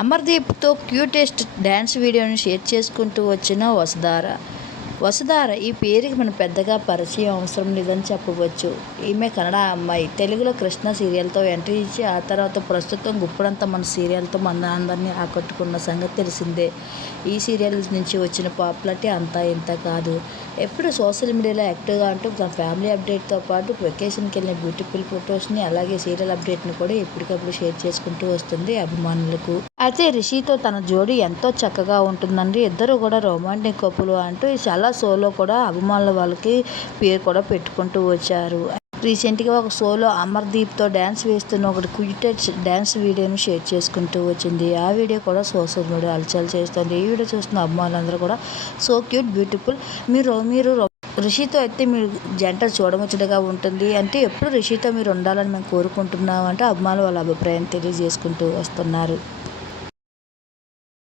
అమర్దీప్తో cutest dance వీడియోని share చేసుకుంటూ వచ్చిన వసుధార. వసుధార ఈ పేరుకి మనం పెద్దగా పరిచయం అవసరం లేదని చెప్పవచ్చు. ఈమె కన్నడ అమ్మాయి. తెలుగులో కృష్ణ సీరియల్తో ఎంట్రీ ఇచ్చి ఆ తర్వాత ప్రస్తుతం గుప్పుడంత మన సీరియల్తో మన అందరినీ ఆకట్టుకున్న సంగతి తెలిసిందే. ఈ సీరియల్ నుంచి వచ్చిన పాపులారిటీ అంతా ఇంత కాదు. ఎప్పుడు సోషల్ మీడియాలో యాక్టివ్గా అంటూ తన ఫ్యామిలీ అప్డేట్తో పాటు వెకేషన్కి వెళ్ళిన బ్యూటిఫుల్ ఫొటోస్ని అలాగే సీరియల్ అప్డేట్ని కూడా ఎప్పటికప్పుడు షేర్ చేసుకుంటూ వస్తుంది అభిమానులకు. అయితే రిషితో తన జోడి ఎంతో చక్కగా ఉంటుందండి. ఇద్దరు కూడా రొమాంటిక్ కప్పులు అంటూ చాలా షోలో కూడా అభిమానుల వాళ్ళకి పేరు కూడా పెట్టుకుంటూ వచ్చారు. రీసెంట్గా ఒక షోలో అమర్దీప్తో డ్యాన్స్ వేస్తున్న ఒకటి క్విటెడ్ డ్యాన్స్ వీడియోను షేర్ చేసుకుంటూ వచ్చింది. ఆ వీడియో కూడా సోషల్ మీడియా అలచల్ చేస్తుంది. ఈ వీడియో చూస్తున్న అభిమానులందరూ కూడా సో క్యూట్ బ్యూటిఫుల్. మీరు మీరు రిషితో అయితే మీరు జంట చూడముచ్చటగా ఉంటుంది. అంటే ఎప్పుడు రిషితో మీరు ఉండాలని మేము కోరుకుంటున్నాం అంటే అభిమానులు వాళ్ళ అభిప్రాయం తెలియజేసుకుంటూ వస్తున్నారు.